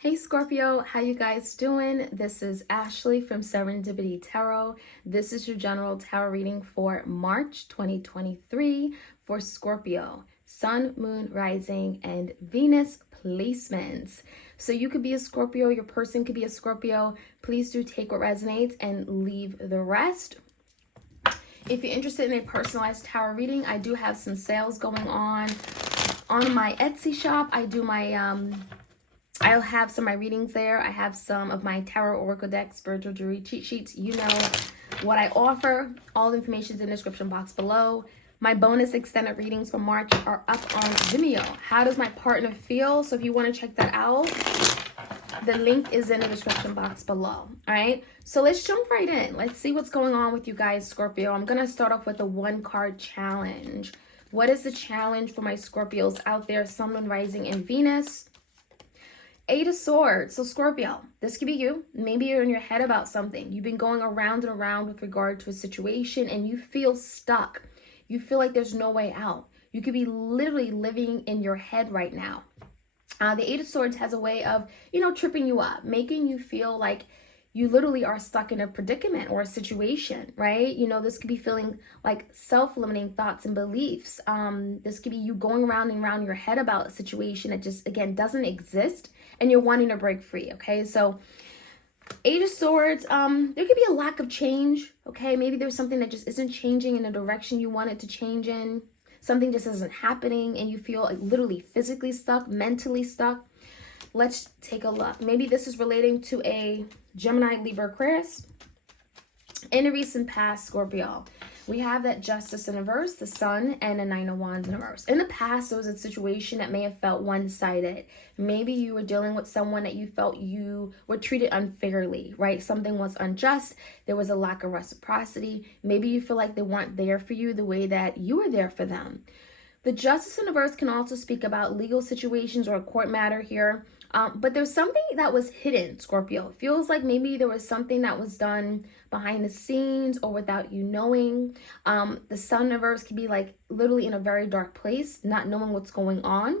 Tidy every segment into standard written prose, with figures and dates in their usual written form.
Hey Scorpio, how you guys doing? This is Ashley from Serendipity Tarot. This is your general tarot reading for March 2023 for Scorpio, Sun, Moon, Rising, and Venus placements. So you could be a Scorpio, your person could be a Scorpio. Please do take what resonates and leave the rest. If you're interested in a personalized tarot reading, I do have some sales going on my Etsy shop. I'll have some of my readings there. I have some of my tarot oracle deck, spiritual jewelry cheat sheets. You know what I offer. All the information is in the description box below. My bonus extended readings for March are up on Vimeo. How does my partner feel? So if you want to check that out, the link is in the description box below. All right, so let's jump right in. Let's see what's going on with you guys, Scorpio. I'm going to start off with a one card challenge. What is the challenge for my Scorpios out there, Sun, Moon, Rising, and Venus? Eight of Swords. So Scorpio, this could be you. Maybe you're in your head about something. You've been going around and around with regard to a situation and you feel stuck. You feel like there's no way out. You could be literally living in your head right now. The Eight of Swords has a way of, tripping you up, making you feel like you literally are stuck in a predicament or a situation, right? This could be feeling like self-limiting thoughts and beliefs. This could be you going around and around your head about a situation that just, again, doesn't exist and you're wanting to break free, okay? So Eight of Swords, there could be a lack of change, okay? Maybe there's something that just isn't changing in the direction you want it to change in. Something just isn't happening and you feel like literally physically stuck, mentally stuck. Let's take a look. Maybe this is relating to a Gemini, Libra, Aquarius. In the recent past, Scorpio, we have that Justice in reverse, the Sun, and a Nine of Wands in reverse. In the past, there was a situation that may have felt one-sided. Maybe you were dealing with someone that you felt you were treated unfairly, right? Something was unjust. There was a lack of reciprocity. Maybe you feel like they weren't there for you the way that you were there for them. The Justice in reverse can also speak about legal situations or a court matter here. But there's something that was hidden, Scorpio. It feels like maybe there was something that was done behind the scenes or without you knowing. The Sun in reverse could be like literally in a very dark place, not knowing what's going on.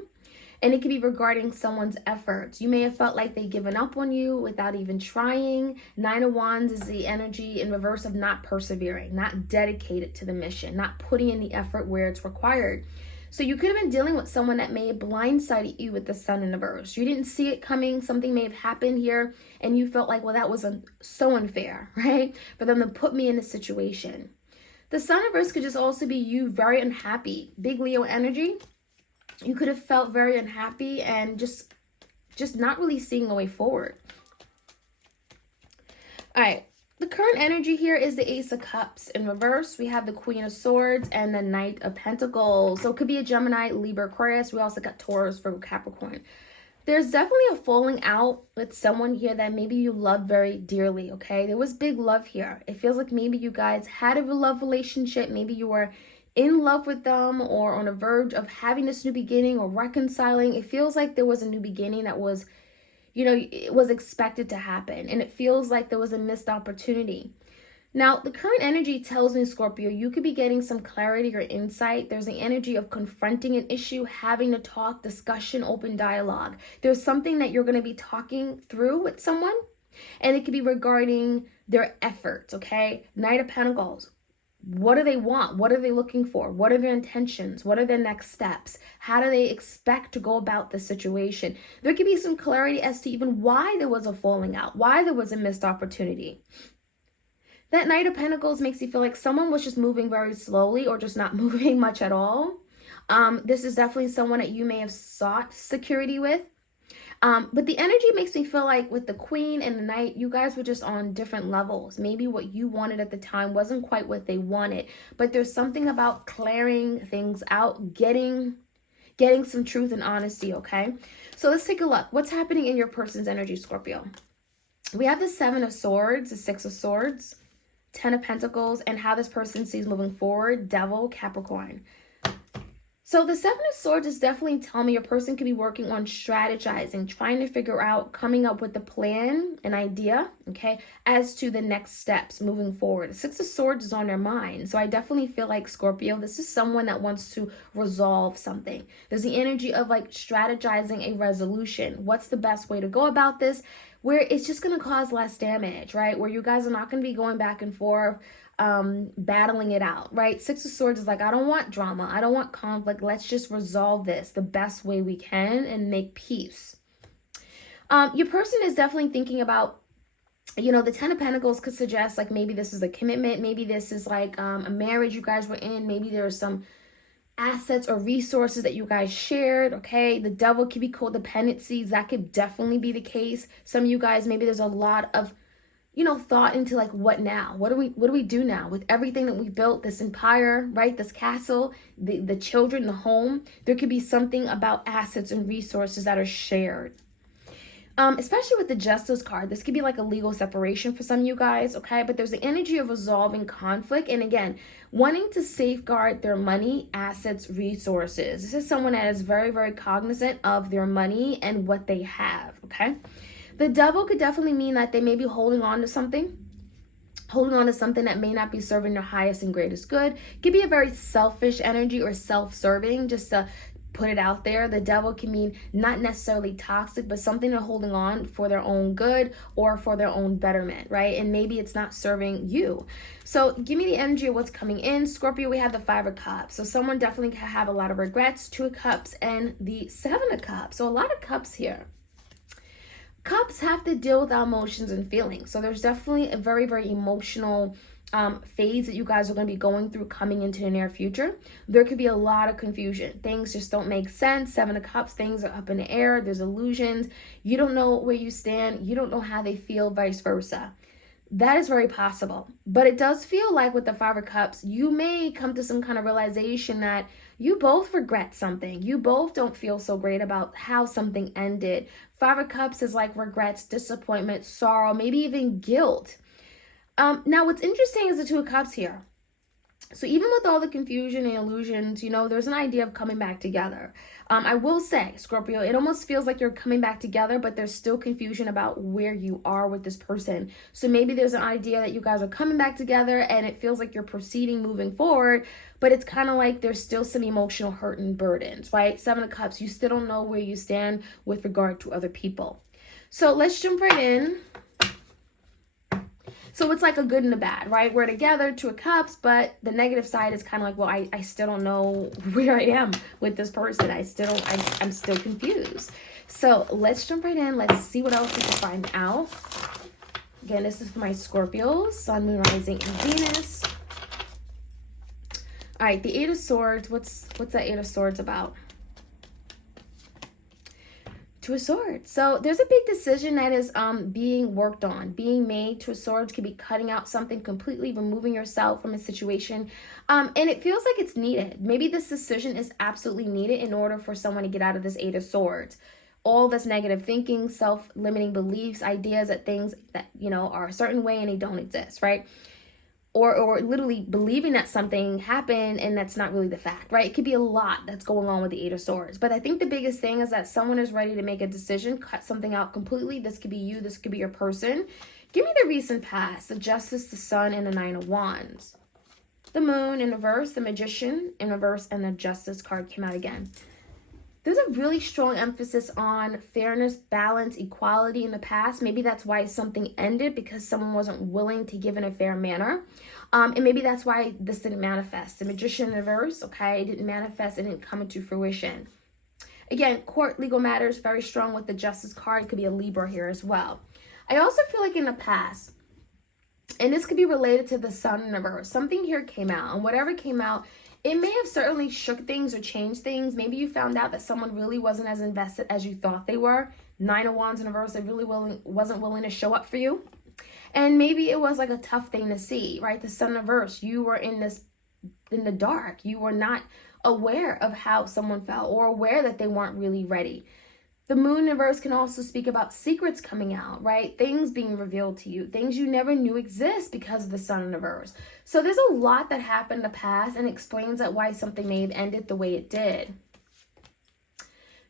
And it could be regarding someone's efforts. You may have felt like they've given up on you without even trying. Nine of Wands is the energy in reverse of not persevering, not dedicated to the mission, not putting in the effort where it's required. So you could have been dealing with someone that may have blindsided you with the Sun in reverse. You didn't see it coming. Something may have happened here and you felt like, well, that was so unfair, right? For them to put me in this situation. The Sun in reverse could just also be you very unhappy. Big Leo energy. You could have felt very unhappy and just not really seeing a way forward. All right. The current energy here is the Ace of Cups in reverse. We have the Queen of Swords and the Knight of Pentacles. So it could be a Gemini, Libra, Aquarius. We also got Taurus, Virgo, Capricorn. There's definitely a falling out with someone here that maybe you love very dearly, okay? There was big love here. It feels like maybe you guys had a love relationship. Maybe you were in love with them or on the verge of having this new beginning or reconciling. It feels like there was a new beginning that was, it was expected to happen. And it feels like there was a missed opportunity. Now, the current energy tells me, Scorpio, you could be getting some clarity or insight. There's the energy of confronting an issue, having a talk, discussion, open dialogue. There's something that you're going to be talking through with someone. And it could be regarding their efforts, okay? Knight of Pentacles. What do they want? What are they looking for? What are their intentions? What are their next steps? How do they expect to go about the situation? There could be some clarity as to even why there was a falling out, why there was a missed opportunity. That Knight of Pentacles makes you feel like someone was just moving very slowly or just not moving much at all. This is definitely someone that you may have sought security with. But the energy makes me feel like with the Queen and the Knight, you guys were just on different levels. Maybe what you wanted at the time wasn't quite what they wanted. But there's something about clearing things out, getting some truth and honesty, okay? So let's take a look. What's happening in your person's energy, Scorpio? We have the Seven of Swords, the Six of Swords, Ten of Pentacles, and how this person sees moving forward, Devil, Capricorn. So the Seven of Swords is definitely telling me your person could be working on strategizing, trying to figure out, coming up with a plan, an idea, okay, as to the next steps moving forward. The Six of Swords is on their mind. So I definitely feel like, Scorpio, this is someone that wants to resolve something. There's the energy of like strategizing a resolution. What's the best way to go about this? Where it's just going to cause less damage, right? Where you guys are not going to be going back and forth, battling it out, right? Six of Swords is like, I don't want drama. I don't want conflict. Let's just resolve this the best way we can and make peace. Your person is definitely thinking about, you know, the Ten of Pentacles could suggest like maybe this is a commitment. Maybe this is like a marriage you guys were in. Maybe there's some assets or resources that you guys shared, okay? The Devil could be codependencies. That could definitely be the case. Some of you guys, maybe there's a lot of, you know, thought into like, what now? What do we do now with everything that we built, this empire, right? This castle, the children, the home. There could be something about assets and resources that are shared. Especially with the Justice card, this could be like a legal separation for some of you guys, okay? But there's the energy of resolving conflict. And again, wanting to safeguard their money, assets, resources. This is someone that is very, very cognizant of their money and what they have, okay? The Devil could definitely mean that they may be holding on to something that may not be serving their highest and greatest good. It could be a very selfish energy or self-serving, just to put it out there. The Devil can mean not necessarily toxic, but something they're holding on for their own good or for their own betterment, right? And maybe it's not serving you. So give me the energy of what's coming in. Scorpio, we have the Five of Cups. So someone definitely can have a lot of regrets. Two of Cups and the Seven of Cups. So a lot of cups here. Cups have to deal with our emotions and feelings. So there's definitely a very, very emotional phase that you guys are going to be going through coming into the near future. There could be a lot of confusion. Things just don't make sense. Seven of Cups, things are up in the air. There's illusions. You don't know where you stand. You don't know how they feel, vice versa. That is very possible. But it does feel like with the Five of Cups, you may come to some kind of realization that you both regret something. You both don't feel so great about how something ended. Five of Cups is like regrets, disappointment, sorrow, maybe even guilt. Now, what's interesting is the Two of Cups here. So even with all the confusion and illusions, you know, there's an idea of coming back together. I will say, Scorpio, it almost feels like you're coming back together, but there's still confusion about where you are with this person. So maybe there's an idea that you guys are coming back together and it feels like you're proceeding, moving forward, but it's kind of like there's still some emotional hurt and burdens, right? Seven of Cups, you still don't know where you stand with regard to other people. So let's jump right in. So it's like a good and a bad, right? We're together, Two of Cups, but the negative side is kind of like, well, I still don't know where I am with this person. I'm still confused. So let's jump right in. Let's see what else we can find out. Again, this is for my Scorpios, Sun, Moon, Rising, and Venus. All right, the Eight of Swords. What's that Eight of Swords about? Two of Swords. So there's a big decision that is being worked on, being made. Two of Swords could be cutting out something completely, removing yourself from a situation. And it feels like it's needed. Maybe this decision is absolutely needed in order for someone to get out of this Eight of Swords. All this negative thinking, self-limiting beliefs, ideas that things that, you know, are a certain way and they don't exist, right? Or literally believing that something happened and that's not really the fact, right? It could be a lot that's going on with the Eight of Swords. But I think the biggest thing is that someone is ready to make a decision, cut something out completely. This could be you. This could be your person. Give me the recent past, the Justice, the Sun, and the Nine of Wands. The Moon in reverse, the Magician in reverse, and the Justice card came out again. There's a really strong emphasis on fairness, balance, equality in the past. Maybe that's why something ended, because someone wasn't willing to give in a fair manner. And maybe that's why this didn't manifest. The Magician in reverse, okay, it didn't manifest, it didn't come into fruition. Again, court, legal matters, very strong with the Justice card. It could be a Libra here as well. I also feel like in the past, and this could be related to the Sun in reverse, something here came out, and whatever came out, it may have certainly shook things or changed things. Maybe you found out that someone really wasn't as invested as you thought they were. Nine of Wands in reverse, they really wasn't willing to show up for you. And maybe it was like a tough thing to see, right? The Sun in reverse, you were in the dark. You were not aware of how someone felt or aware that they weren't really ready. The moon in reverse can also speak about secrets coming out, right? Things being revealed to you, things you never knew exist because of the sun in reverse. So there's a lot that happened in the past and explains that why something may have ended the way it did.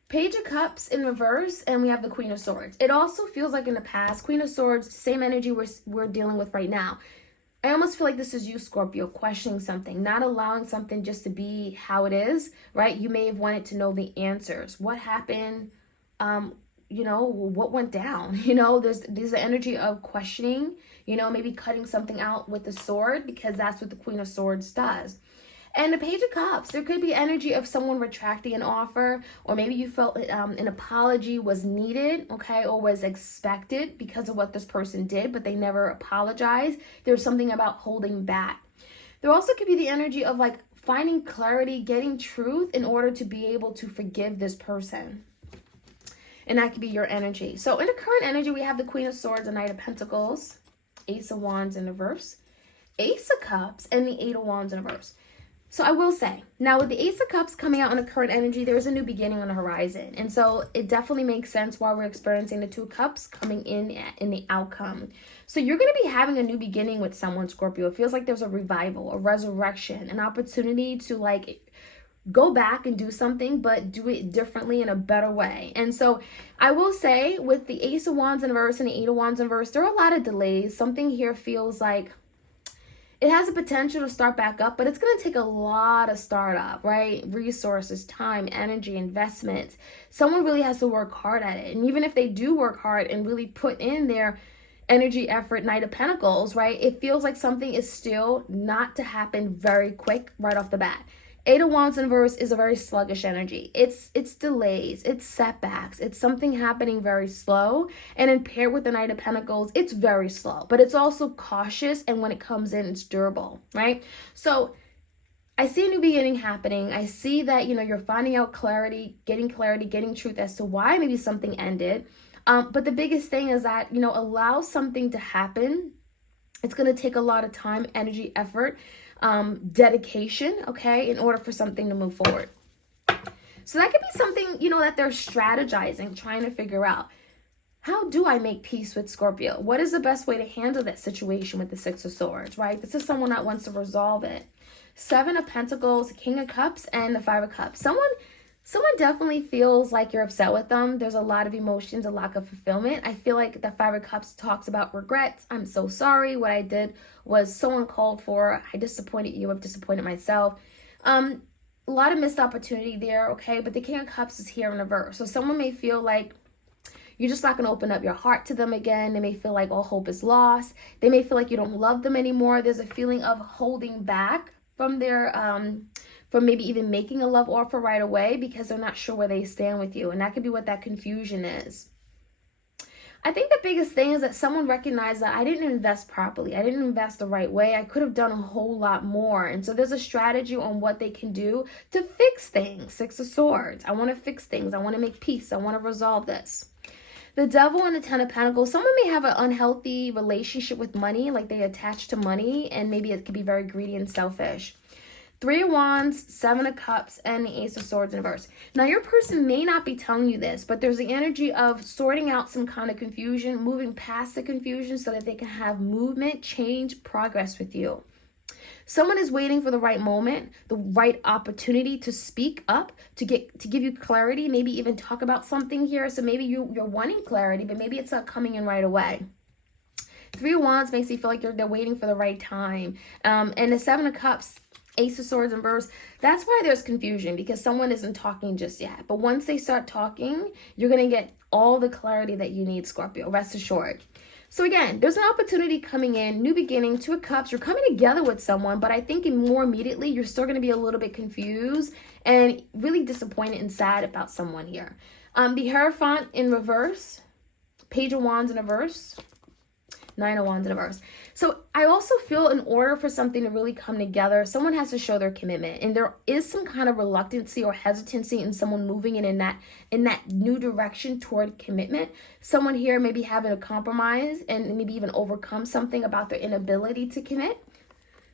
Page of Cups in reverse, and we have the Queen of Swords. It also feels like in the past, Queen of Swords, same energy we're dealing with right now. I almost feel like this is you, Scorpio, questioning something, not allowing something just to be how it is, right? You may have wanted to know the answers. What happened? What went down? There's the energy of questioning, maybe cutting something out with the sword, because that's what the Queen of Swords does. And the Page of Cups, there could be energy of someone retracting an offer, or maybe you felt an apology was needed, okay, or was expected because of what this person did, but they never apologized. There's something about holding back. There also could be the energy of like finding clarity, getting truth in order to be able to forgive this person. And that could be your energy. So in the current energy, we have the Queen of Swords, the Knight of Pentacles, Ace of Wands in reverse, Ace of Cups, and the Eight of Wands in reverse. So I will say, now with the Ace of Cups coming out in the current energy, there's a new beginning on the horizon. And so it definitely makes sense why we're experiencing the Two of Cups coming in the outcome. So you're going to be having a new beginning with someone, Scorpio. It feels like there's a revival, a resurrection, an opportunity to like go back and do something, but do it differently in a better way. And so I will say with the Ace of Wands in reverse and the Eight of Wands in reverse, there are a lot of delays. Something here feels like it has the potential to start back up, but it's going to take a lot of startup, right? Resources, time, energy, investments. Someone really has to work hard at it. And even if they do work hard and really put in their energy, effort, Knight of Pentacles, right? It feels like something is still not to happen very quick right off the bat. Eight of Wands in reverse is a very sluggish energy. It's delays, it's setbacks, it's something happening very slow. And in paired with the Knight of Pentacles, it's very slow, but it's also cautious. And when it comes in, it's durable, right? So I see a new beginning happening. I see that, you're finding out clarity, getting truth as to why maybe something ended. But the biggest thing is that, allow something to happen. It's going to take a lot of time, energy, effort, dedication, okay, in order for something to move forward. So that could be something, that they're strategizing, trying to figure out. How do I make peace with Scorpio? What is the best way to handle that situation with the Six of Swords, right? This is someone that wants to resolve it. Seven of Pentacles, King of Cups, and the Five of Cups. Someone definitely feels like you're upset with them. There's a lot of emotions, a lack of fulfillment. I feel like the Five of Cups talks about regrets. I'm so sorry. What I did was so uncalled for. I disappointed you. I've disappointed myself. A lot of missed opportunity there, okay? But the King of Cups is here in reverse. So someone may feel like you're just not going to open up your heart to them again. They may feel like all hope is lost. They may feel like you don't love them anymore. There's a feeling of holding back from their from maybe even making a love offer right away because they're not sure where they stand with you. And that could be what that confusion is. I think the biggest thing is that someone recognized that I didn't invest properly. I didn't invest the right way. I could have done a whole lot more. And so there's a strategy on what they can do to fix things. Six of Swords. I want to fix things. I want to make peace. I want to resolve this. The Devil and the Ten of Pentacles. Someone may have an unhealthy relationship with money, like they attach to money, and maybe it could be very greedy and selfish. Three of Wands, Seven of Cups, and the Ace of Swords in reverse. Now, your person may not be telling you this, but there's the energy of sorting out some kind of confusion, moving past the confusion so that they can have movement, change, progress with you. Someone is waiting for the right moment, the right opportunity to speak up, to give you clarity, maybe even talk about something here. So maybe you're wanting clarity, but maybe it's not coming in right away. Three of Wands makes you feel like they're waiting for the right time. And the Seven of Cups, Ace of Swords in reverse, that's why there's confusion, because someone isn't talking just yet. But once they start talking, you're going to get all the clarity that you need, Scorpio. Rest assured. So again, there's an opportunity coming in, new beginning, Two of Cups. You're coming together with someone, but I think more immediately, you're still going to be a little bit confused and really disappointed and sad about someone here. The Hierophant in reverse, Page of Wands in reverse, Nine of Wands in reverse. So I also feel in order for something to really come together, someone has to show their commitment. And there is some kind of reluctancy or hesitancy in someone moving in that new direction toward commitment. Someone here may be having a compromise and maybe even overcome something about their inability to commit.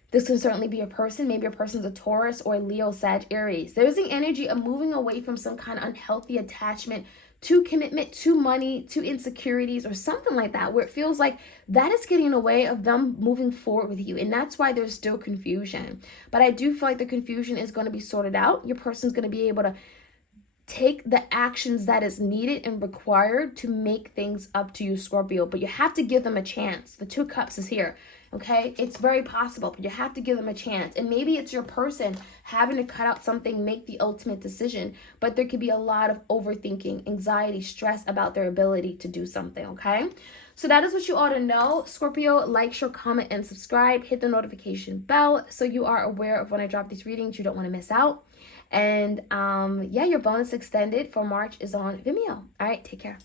This can certainly be a person. Maybe a person's a Taurus or a Leo, Sag, Aries. There's the energy of moving away from some kind of unhealthy attachment to commitment, to money, to insecurities, or something like that, where it feels like that is getting in the way of them moving forward with you. And that's why there's still confusion. But I do feel like the confusion is going to be sorted out. Your person's going to be able to take the actions that is needed and required to make things up to you, Scorpio. But you have to give them a chance. The 2 cups is here, okay? It's very possible, but you have to give them a chance. And maybe it's your person having to cut out something, make the ultimate decision. But there could be a lot of overthinking, anxiety, stress about their ability to do something, okay? So that is what you ought to know. Scorpio, like, share, comment, and subscribe. Hit the notification bell so you are aware of when I drop these readings. You don't want to miss out. And yeah, your bonus extended for March is on Vimeo. All right, take care.